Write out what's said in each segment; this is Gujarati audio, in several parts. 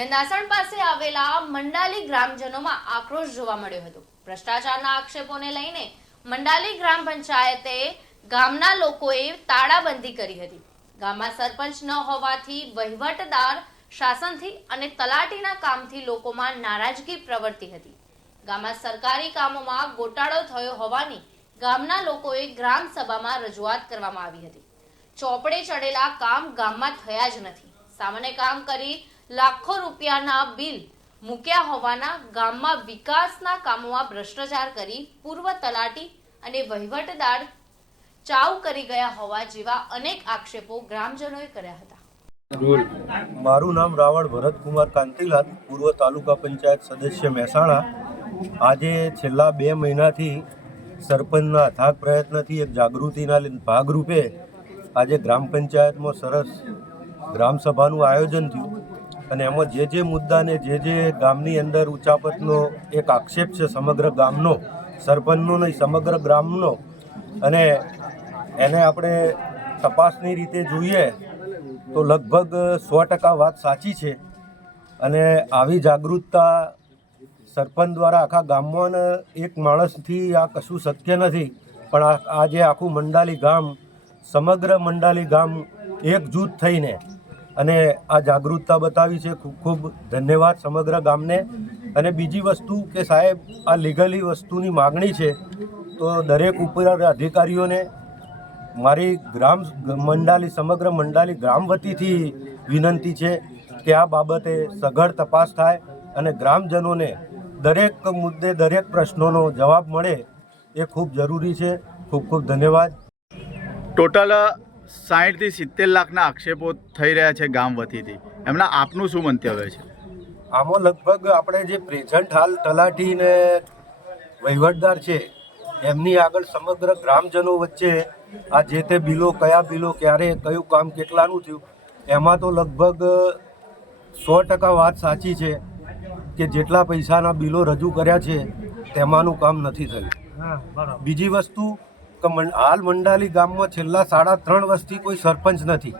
નંદાસણ પાસે આવેલા મંડાલી ગ્રામજનોમાં આક્રોશ જોવા મળ્યો હતો। ભ્રષ્ટાચારના આક્ષેપોને લઈને મંડાલી ગ્રામ પંચાયતે ગામના લોકોએ તાળાબંધી કરી હતી। ગામમાં સરપંચ ન હોવાથી વહીવટદાર શાસનથી અને તલાટીના કામથી લોકોમાં નારાજગી પ્રવર્તી હતી। ગામમાં સરકારી કામોમાં ગોટાળો થયો હોવાની ગામના લોકોએ ગ્રામ સભામાં રજૂઆત કરવામાં આવી હતી। ચોપડે ચડેલા કામ ગામમાં થયા જ નથી। સામાન્ય કામ કરી લાખો રૂપિયાના બિલ મૂક્યા હોવાના ગામમાં વિકાસના કામોમાં ભ્રષ્ટાચાર કરી પૂર્વ તલાટી અને વહીવટદાર ચાવ કરી ગયા હોવા જેવા અનેક આક્ષેપો ગ્રામજનોએ કર્યા હતા। મારું નામ રાવળ ભરતકુમાર કાંતિલાલ, પૂર્વ તાલુકા પંચાયત સદસ્ય મહેસાણા। આજે છેલ્લા 2 મહિનાથી સરપંચના અથાગ પ્રયત્નથી એક જાગૃતિના ભાગરૂપે આજે ગ્રામ પંચાયતમાં સરસ ગ્રામસભાનું આયોજન થયું અને એમાં જે મુદ્દાને જે ગામની અંદર ઉચાપતનો એક આક્ષેપ છે સમગ્ર ગામનો, સરપંચનો નહીં સમગ્ર ગ્રામનો, અને એને આપણે તપાસની રીતે જોઈએ તો લગભગ 100% વાત સાચી છે। અને આવી જાગૃતતા સરપંચ દ્વારા આખા ગામમાં એક માણસથી આ કશું શક્ય નથી, પણ આજે આખું મંડાલી ગામ, સમગ્ર મંડાલી ગામ એકજૂથ થઈને અને આ જાગૃતતા બતાવી છે। ખૂબ ખૂબ ધન્યવાદ સમગ્ર ગામને। અને બીજી વસ્તુ કે સાહેબ, આ લીગલી વસ્તુની માગણી છે તો દરેક ઉપર અધિકારીઓને મારી સમગ્ર મંડાલી ગ્રામ વતીથી વિનંતી છે કે આ બાબતે સઘળ તપાસ થાય અને ગ્રામજનોને દરેક મુદ્દે દરેક પ્રશ્નોનો જવાબ મળે એ ખૂબ જરૂરી છે। ખૂબ ખૂબ ધન્યવાદ। ટોટલ 60 થી 70 લાખના આક્ષેપો થઈ રહ્યા છે ગામ વતીથી, એમના આપનું શું મંતવ્ય છે? આમાં લગભગ આપણે જે પ્રેઝન્ટ હાલ તલાટી ને વહીવટદાર છે એમની આગળ સમગ્ર ગ્રામજનો વચ્ચે આ જે તે બિલો, કયા બિલો ક્યારે, કયું કામ કેટલાનું થયું, એમાં તો લગભગ 100% વાત સાચી છે કે જેટલા પૈસાના બિલો રજૂ કર્યા છે તેમાંનું કામ નથી થયું। બીજી વસ્તુ કે હાલ મંડાલી ગામમાં છેલ્લા 3.5 વર્ષથી કોઈ સરપંચ નથી।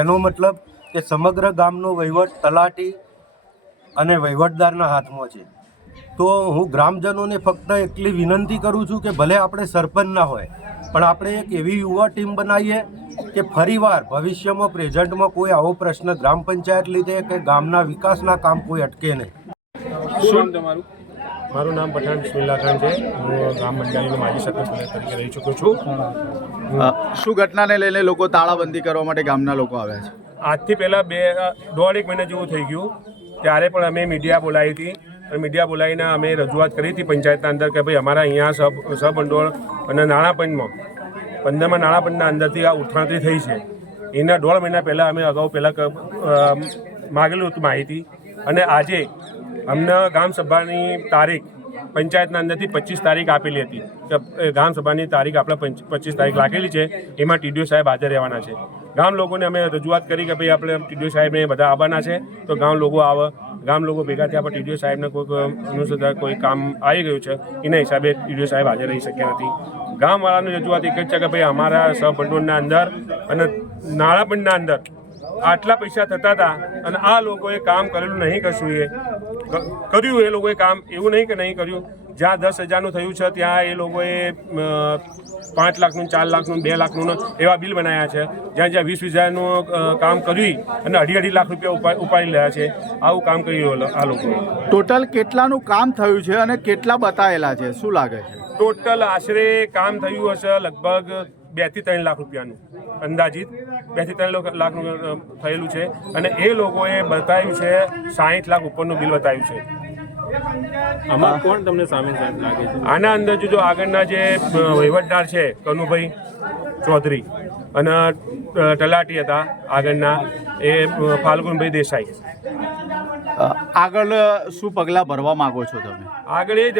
એનો મતલબ કે સમગ્ર ગામનો વહીવટ તલાટી અને વહીવટદારના હાથમાં છે। તો હું ગ્રામજનોને ફક્ત એટલી વિનંતી કરું છું કે ભલે આપણે સરપંચ ના હોય પણ આપણે એક એવી યુવા ટીમ બનાવીએ કે ફરીવાર ભવિષ્યમાં પ્રેઝન્ટમાં કોઈ આવો પ્રશ્ન ગ્રામ પંચાયત લીધે કે ગામના વિકાસના કામ કોઈ અટકે નહીં। શું તમારું? મારું નામ પઠાણ બિસ્મિલ્લાહ ખાન છે। હું ગામ મંડાલીનો માજી સરપંચ તરીકે રહી ચૂક્યો છું। શું ઘટનાને લઈને લોકો તાળાબંધી કરવા માટે ગામના લોકો આવ્યા છે? આજથી પહેલાં 1.5 મહિના જેવું થઈ ગયું, ત્યારે પણ અમે મીડિયા બોલાવી હતી અને મીડિયા બોલાવીને અમે રજૂઆત કરી હતી પંચાયતના અંદર કે ભાઈ અમારા અહીંયા સબમંડળ અને નાણાપંચમાં 15માં નાણાપંચના અંદરથી આ ઉઠાંતરી થઈ છે। એના 1.5 મહિના પહેલાં અમે અગાઉ માગેલું હતું માહિતી, અને આજે અમને ગામસભાની તારીખ પંચાયતના અંદરથી 25 તારીખ આપેલી હતી કે ગામસભાની તારીખ આપણે 25 તારીખ રાખેલી છે, એમાં ટીડીઓ સાહેબ હાજર રહેવાના છે। ગામ લોકોને અમે રજૂઆત કરી કે ભાઈ આપણે ટીડીઓ સાહેબને બધા આવવાના છે, તો ગામ લોકો આવે। ગામ લોકો ભેગા થયા પણ ટીડીઓ સાહેબને કોઈ કામ આવી ગયું છે, એના હિસાબે ટીડીઓ સાહેબ હાજર રહી શક્યા નથી। ગામવાળાની રજૂઆત એક જ છે કે ભાઈ અમારા સહભંડોળના અંદર અને નાણાપંચના અંદર આટલા પૈસા થતા હતા અને આ લોકોએ કામ કરેલું નહીં, કશું એ કર્યું, એ લોકોએ કામ એવું નહીં કે નહીં કર્યું। જ્યાં 10,000નું થયું છે ત્યાં એ લોકોએ 5 લાખનું, 4 લાખનું, 2 લાખનું એવા બિલ બનાવ્યા છે। જ્યાં 20,000નું કામ કર્યું અને 2.5 લાખ રૂપિયા ઉપાડી રહ્યા છે, આવું કામ કર્યું આ લોકોએ। ટોટલ કેટલાનું કામ થયું છે અને કેટલા બતાવેલા છે, શું લાગે છે? ટોટલ આશરે કામ થયું હશે લગભગ 2 થી 3 લાખ રૂપિયાનું, અંદાજિત 2 થી 3 લાખનું થયેલું છે, અને એ લોકોએ બતાવ્યું છે 60 લાખ ઉપરનું બિલ બતાવ્યું છે। આમાં કોણ તમને સામેલ લાગે છે? આના અંદર જો આગળના જે વહીવટદાર છે કનુભાઈ ચૌધરી અને તલાટી હતા આગળના એ ફાલ્ગુનભાઈ દેસાઈ। આગળ શું પગલાં ભરવા માંગો છો તમે? આગળ એ જ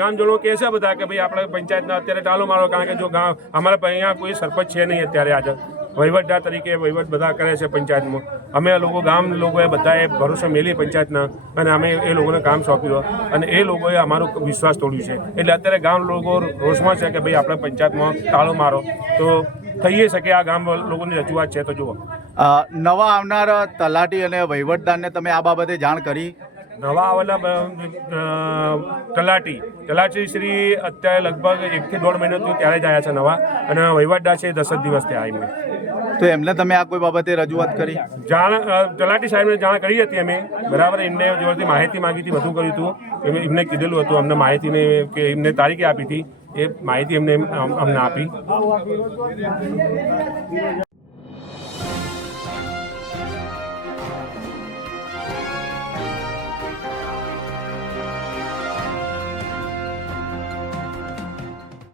ગામજનો કહે છે બધા કે ભાઈ આપણે પંચાયતના અત્યારે ટાલો મારો, કારણ કે જો અમારા અહીંયા કોઈ સરપંચ છે નહીં અત્યારે હાજર, વહીવટદાર તરીકે વહીવટ બધા કરે છે પંચાયતમાં। અમે લોકો ગામ લોકોએ બધાએ ભરોસો મેળવી પંચાયતના, અને અમે એ લોકોને કામ સોંપ્યું અને એ લોકોએ અમારો વિશ્વાસ તોડ્યું છે। એટલે અત્યારે ગામ લોકો રોષમાં છે કે ભાઈ આપણે પંચાયતમાં તાળો મારો, તો થઈ શકે આ ગામ લોકોની રજૂઆત છે, તો જુઓ। નવા આવનાર તલાટી અને વહીવટદારને તમે આ બાબતે જાણ કરી? નવા આવેલા તલાટી શ્રી અત્યારે લગભગ 1 થી 1.5 મહિનો થયો ત્યારે જ આવ્યા છે નવા, અને વહીવટદાર છે 10 જ દિવસ થયા એમને. તો એમને તમે આ કોઈ બાબતે રજૂઆત કરી? તલાટી સાહેબને જાણ કરી હતી અમે, બરાબર. એમને જોડેથી માહિતી માગી હતી, બધું કર્યું હતું. એમને કીધેલું હતું અમને માહિતીને, કે એમને તારીખે આપી હતી, એ માહિતી અમને આપી.